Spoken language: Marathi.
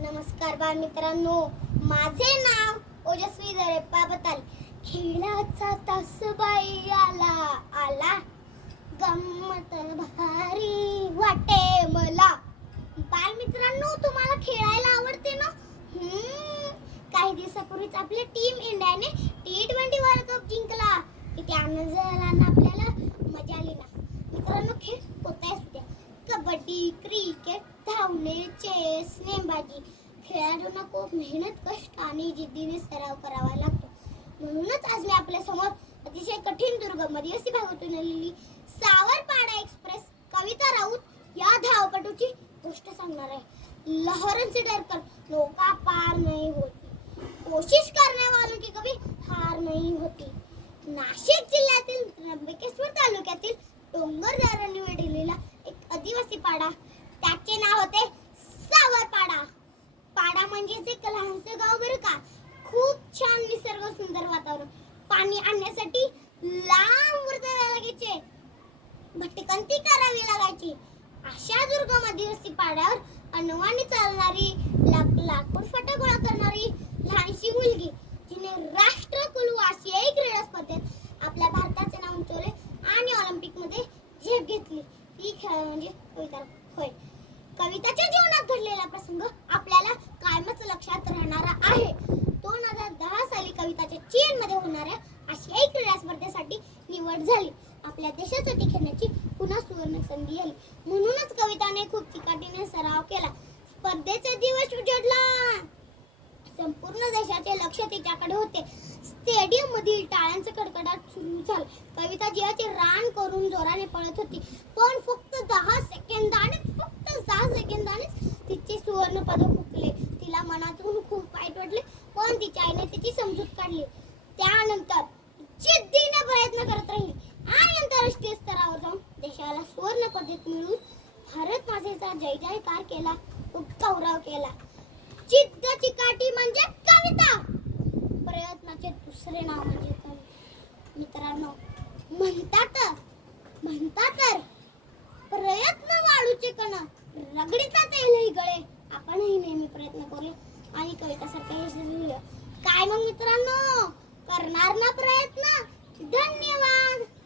नमस्कार बाळ मित्रांनो. माझे नाव ओजस्वी दरेप्पा बताल. खेळाचा तास बाई आला आला. गंमत भारी वाटे मला. बाल मित्रांनो तुम्हाला खेळायला आवडते ना? काही दिवसापूर्वीच आपली टीम इंडियाने टी ट्वेंटी वर्ल्ड कप जिंकला. किती आनंद झाला ना आपल्याला मजा आली ना? मित्रांनो खेळ कोणताही असू कबड्डी क्रिकेट धावणे चेस नेमबाजी खेळाडूंना खूप मेहनत कष्ट आणि जिद्दीने सराव करावा लागतो. म्हणूनच आज मी आपल्यासमोर अतिशय कठीण दुर्गम आदिवासी भागातून आलेली सावरपाडा एक्सप्रेस कविता राऊत या धावपटूची गोष्ट सांगणार आहे. लहरन से लोका नौका पार नहीं होती. कोशिश करने वालों की कभी हार नहीं होती. नाशिक जिल्ह्यातील पाडा म्हणजेच एक गाव बरं का? खूप छान निसर्ग सुंदर वातावरण. पाणी आणण्यासाठी लांब वर लागायचे. भटकंती करावी लागायची. अशा दुर्गम आदिवासी पाड्यावर अनवाणी चालणारी लाक लाकूड चीनमध्ये होणाऱ्या आशियाई क्रीडा स्पर्धेसाठी निवड झाली. आपल्या देशासाठी खेळण्याची पुन्हा सुवर्ण संधी आली. म्हणूनच कविताने खूप चिकाटीने सराव केला. स्पर्धेचा दिवस उजडला. संपूर्ण देशाचे लक्ष तिच्याकडे होते. स्टेडियम मधील टाळ्यांचा कडकडाट सुरू झाला. कविता जीवाचे रान करून जोराने पळत होती. पण फक्त पण तिच्या आईने तिची समजूत काढली. त्यानंतर जिद्दीने प्रयत्न करत राहिली. आणि आंतरराष्ट्रीय स्तरावर जाऊन देशाला सुवर्ण पदक मिळून भारत मातेचा जय जयकार केला गौरव केला. जिद्द चिकाटी म्हणजे कविता. प्रयत्नाचे दुसरे नाव म्हणजे कविता. मित्रांनो म्हणतात म्हणतात तर प्रयत्न वाढूचे कण रगडीचा तेलही गळे. आपणही नेहमी प्रयत्न करूया. आणि कवितासारखा यश काय मग मित्रांनो? करणार ना प्रयत्न? धन्यवाद!